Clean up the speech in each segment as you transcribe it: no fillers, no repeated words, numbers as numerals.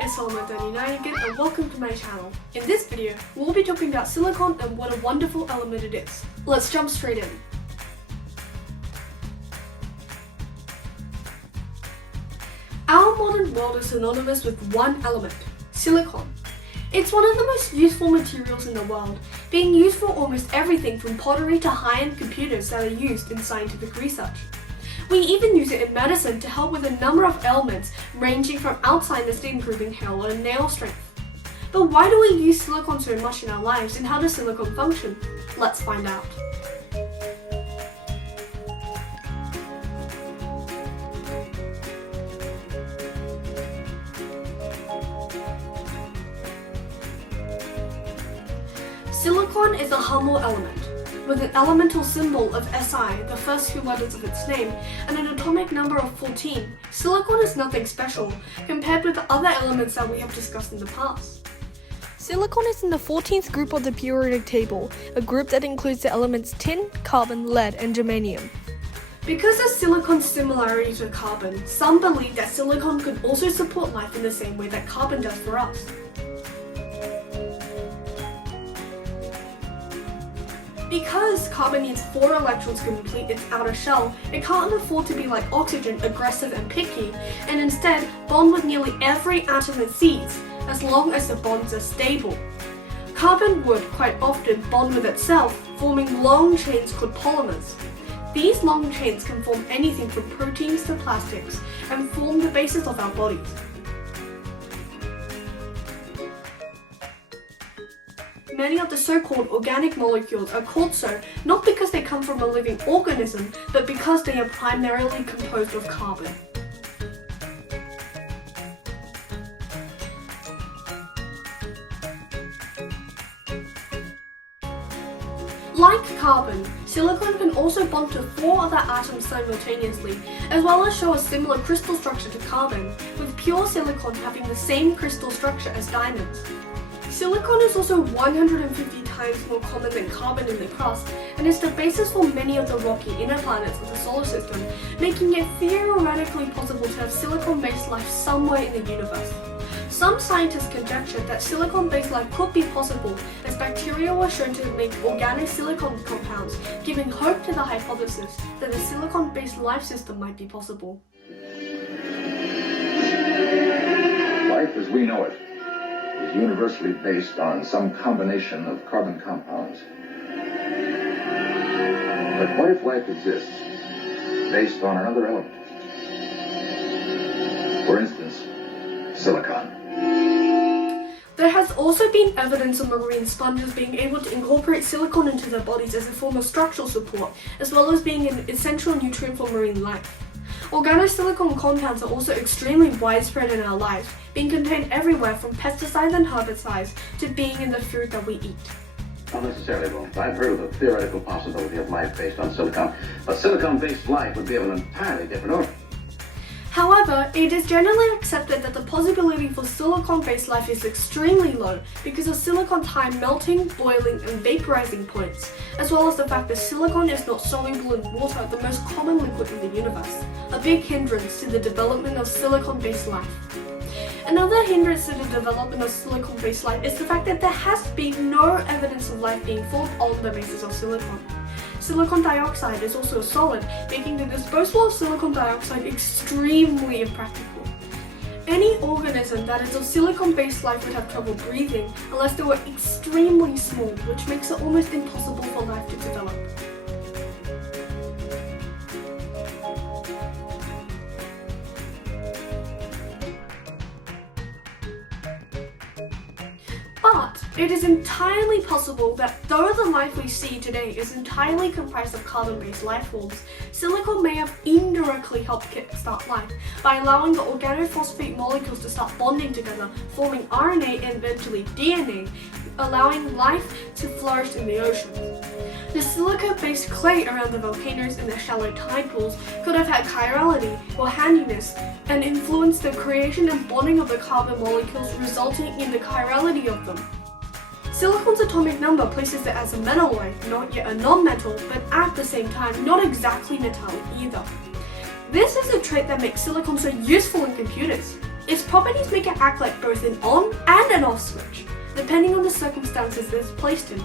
it's Solomon39 again and welcome to my channel. In this video, we'll be talking about silicon and what a wonderful element it is. Let's jump straight in. Our modern world is synonymous with one element, silicon. It's one of the most useful materials in the world, being used for almost everything from pottery to high-end computers that are used in scientific research. We even use it in medicine to help with a number of ailments ranging from Alzheimer's to improving hair and nail strength. But why do we use silicon so much in our lives and how does silicon function? Let's find out. Silicon is a humble element, with an elemental symbol of Si, the first two letters of its name, and an atomic number of 14. Silicon is nothing special, compared with the other elements that we have discussed in the past. Silicon is in the 14th group of the periodic table, a group that includes the elements tin, carbon, lead, and germanium. Because of silicon's similarity to carbon, some believe that silicon could also support life in the same way that carbon does for us. Because carbon needs 4 electrons to complete its outer shell, it can't afford to be like oxygen, aggressive and picky, and instead bond with nearly every atom it sees, as long as the bonds are stable. Carbon would quite often bond with itself, forming long chains called polymers. These long chains can form anything from proteins to plastics, and form the basis of our bodies. Many of the so-called organic molecules are called so not because they come from a living organism, but because they are primarily composed of carbon. Like carbon, silicon can also bond to 4 other atoms simultaneously, as well as show a similar crystal structure to carbon, with pure silicon having the same crystal structure as diamonds. Silicon is also 150 times more common than carbon in the crust and is the basis for many of the rocky inner planets of the solar system, making it theoretically possible to have silicon-based life somewhere in the universe. Some scientists conjecture that silicon-based life could be possible, as bacteria were shown to make organic silicon compounds, giving hope to the hypothesis that a silicon-based life system might be possible. Life as we know it is universally based on some combination of carbon compounds. But what if life exists based on another element? For instance, silicon. There has also been evidence of marine sponges being able to incorporate silicon into their bodies as a form of structural support, as well as being an essential nutrient for marine life. Organosilicon compounds are also extremely widespread in our lives, being contained everywhere from pesticides and herbicides to being in the food that we eat. Not necessarily, Wolf. I've heard of the theoretical possibility of life based on silicon, but silicon-based life would be of an entirely different order. However, it is generally accepted that the possibility for silicon-based life is extremely low because of silicon's high melting, boiling, and vaporizing points, as well as the fact that silicon is not soluble in water, the most common liquid in the universe, a big hindrance to the development of silicon-based life. Another hindrance to the development of silicon-based life is the fact that there has been no evidence of life being formed on the basis of silicon. Silicon dioxide is also a solid, making the disposal of silicon dioxide extremely impractical. Any organism that is of silicon-based life would have trouble breathing unless they were extremely small, which makes it almost impossible for life to develop. But it is entirely possible that though the life we see today is entirely comprised of carbon-based life forms, silicon may have indirectly helped kickstart life by allowing the organophosphate molecules to start bonding together, forming RNA and eventually DNA, allowing life to flourish in the oceans. The silica-based clay around the volcanoes and the shallow tide pools could have had chirality or handiness and influenced the creation and bonding of the carbon molecules, resulting in the chirality of them. Silicon's atomic number places it as a metalloid, not yet a non-metal, but at the same time not exactly metallic either. This is a trait that makes silicon so useful in computers. Its properties make it act like both an on and an off switch, depending on the circumstances it is placed in.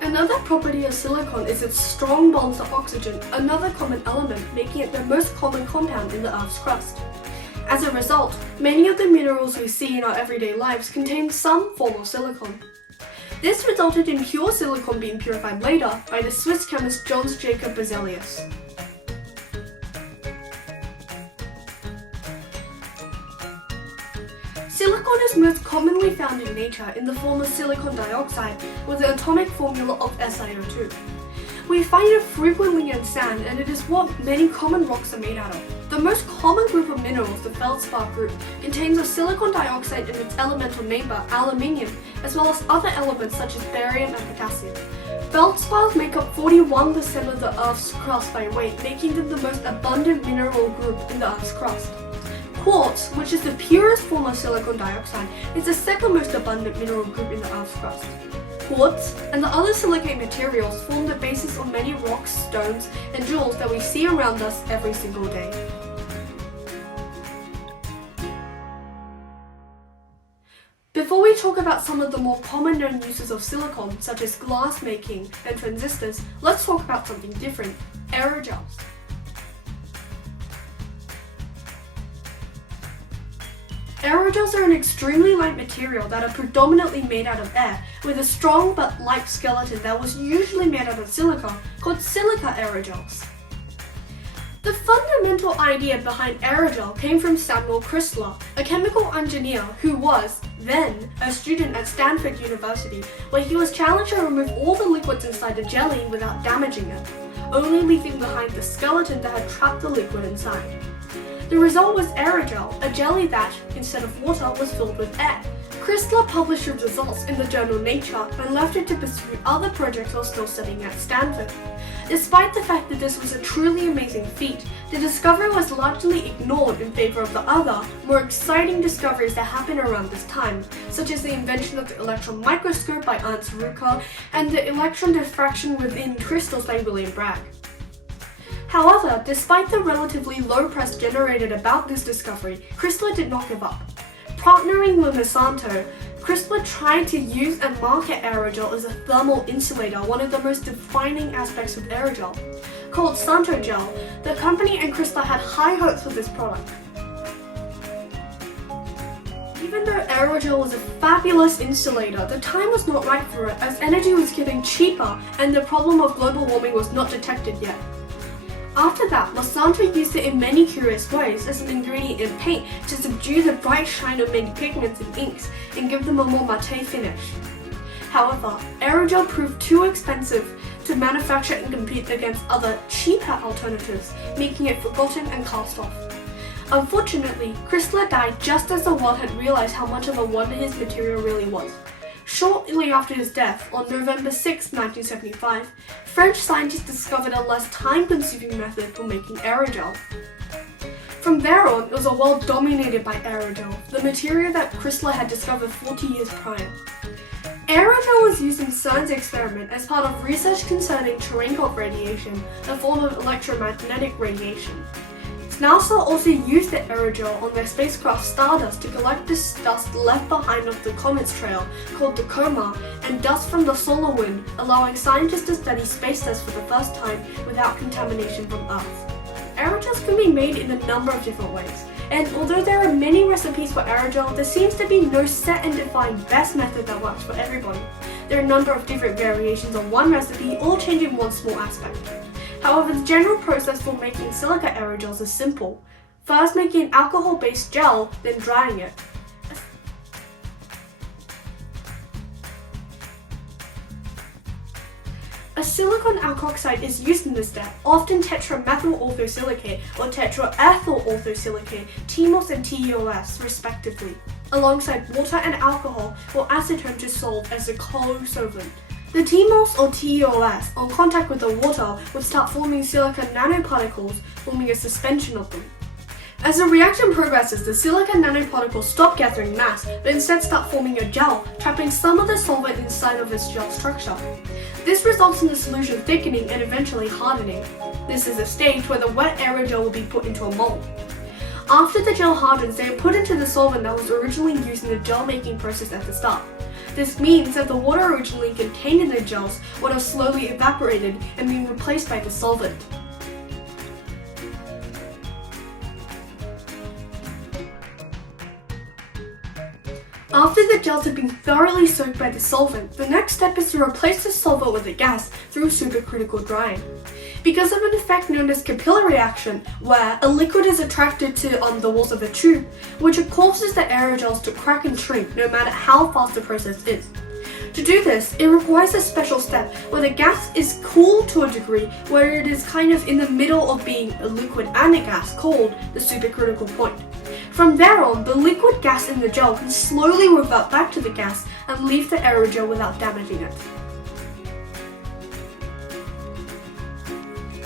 Another property of silicon is its strong bonds to oxygen, another common element, making it the most common compound in the Earth's crust. As a result, many of the minerals we see in our everyday lives contain some form of silicon. This resulted in pure silicon being purified later by the Swiss chemist Jöns Jacob Berzelius. Silicon is most commonly found in nature in the form of silicon dioxide with the atomic formula of SiO2. We find it frequently in sand, and it is what many common rocks are made out of. The most common group of minerals, the feldspar group, contains of silicon dioxide in its elemental neighbor, aluminium, as well as other elements such as barium and potassium. Feldspars make up 41% of the Earth's crust by weight, making them the most abundant mineral group in the Earth's crust. Quartz, which is the purest form of silicon dioxide, is the second most abundant mineral group in the Earth's crust. Quartz and the other silicate materials form the basis of many rocks, stones, and jewels that we see around us every single day. Before we talk about some of the more common known uses of silicon, such as glass making and transistors, let's talk about something different: aerogels. Aerogels are an extremely light material that are predominantly made out of air, with a strong but light skeleton that was usually made out of silica, called silica aerogels. The fundamental idea behind aerogel came from Samuel Chrysler, a chemical engineer who was, then, a student at Stanford University, where he was challenged to remove all the liquids inside the jelly without damaging it, only leaving behind the skeleton that had trapped the liquid inside. The result was aerogel, a jelly that, instead of water, was filled with air. Chrysler published his results in the journal Nature and left it to pursue other projects while still studying at Stanford. Despite the fact that this was a truly amazing feat, the discovery was largely ignored in favor of the other, more exciting discoveries that happened around this time, such as the invention of the electron microscope by Ernst Rucker and the electron diffraction within crystals by William Bragg. However, despite the relatively low press generated about this discovery, Chrysler did not give up. Partnering with Monsanto, Chrysler tried to use and market aerogel as a thermal insulator, one of the most defining aspects of aerogel. Called Santo Gel, the company and Chrysler had high hopes for this product. Even though aerogel was a fabulous insulator, the time was not right for it, as energy was getting cheaper and the problem of global warming was not detected yet. After that, Monsanto used it in many curious ways as an ingredient in paint to subdue the bright shine of many pigments and inks and give them a more matte finish. However, aerogel proved too expensive to manufacture and compete against other, cheaper alternatives, making it forgotten and cast off. Unfortunately, Chrysler died just as the world had realized how much of a wonder his material really was. Shortly after his death, on November 6, 1975, French scientists discovered a less time-consuming method for making aerogel. From there on, it was a world dominated by aerogel, the material that Chrysler had discovered 40 years prior. Aerogel was used in CERN's experiment as part of research concerning Cherenkov radiation, a form of electromagnetic radiation. NASA also used the aerogel on their spacecraft Stardust to collect this dust left behind of the comet's trail, called the coma, and dust from the solar wind, allowing scientists to study space dust for the first time without contamination from Earth. Aerogels can be made in a number of different ways, and although there are many recipes for aerogel, there seems to be no set and defined best method that works for everybody. There are a number of different variations on one recipe, all changing one small aspect. However, the general process for making silica aerogels is simple. First making an alcohol-based gel, then drying it. A silicon alkoxide is used in this step, often tetramethyl orthosilicate or tetraethyl orthosilicate, TMOS and TEOS respectively, alongside water and alcohol or acetone to solve as a co-solvent. The TMOS or TEOS, on contact with the water, would start forming silica nanoparticles, forming a suspension of them. As the reaction progresses, the silica nanoparticles stop gathering mass, but instead start forming a gel, trapping some of the solvent inside of its gel structure. This results in the solution thickening and eventually hardening. This is a stage where the wet aerogel will be put into a mold. After the gel hardens, they are put into the solvent that was originally used in the gel making process at the start. This means that the water originally contained in the gels would have slowly evaporated and been replaced by the solvent. After the gels have been thoroughly soaked by the solvent, the next step is to replace the solvent with a gas through supercritical drying. Because of an effect known as capillary action, where a liquid is attracted to the walls of a tube, which causes the aerogels to crack and shrink no matter how fast the process is. To do this, it requires a special step where the gas is cooled to a degree where it is kind of in the middle of being a liquid and a gas, called the supercritical point. From there on, the liquid gas in the gel can slowly revert back to the gas and leave the aerogel without damaging it.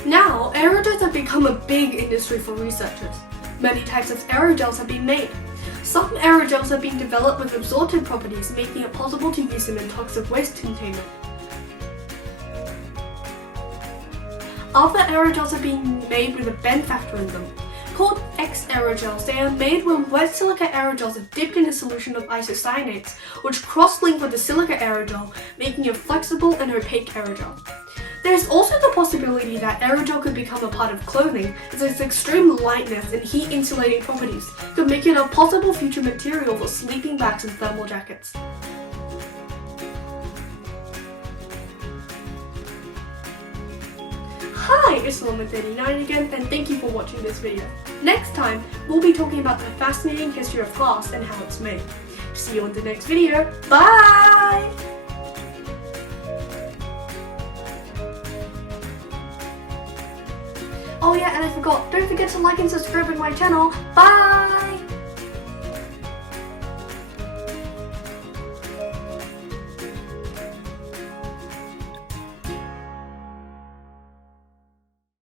Now, aerogels have become a big industry for researchers. Many types of aerogels have been made. Some aerogels have been developed with absorptive properties, making it possible to use them in toxic waste containment. Other aerogels have been made with a bend factor in them. Called X aerogels, they are made when wet silica aerosols are dipped in a solution of isocyanates, which cross-link with the silica aerogel, making a flexible and opaque aerogel. There is also the possibility that aerogel could become a part of clothing, as its extreme lightness and heat insulating properties could make it a possible future material for sleeping bags and thermal jackets. Hi, it's Loma39 again, and thank you for watching this video. Next time, we'll be talking about the fascinating history of glass and how it's made. See you in the next video. Bye! Oh yeah, and I forgot, don't forget to like and subscribe to my channel. Bye!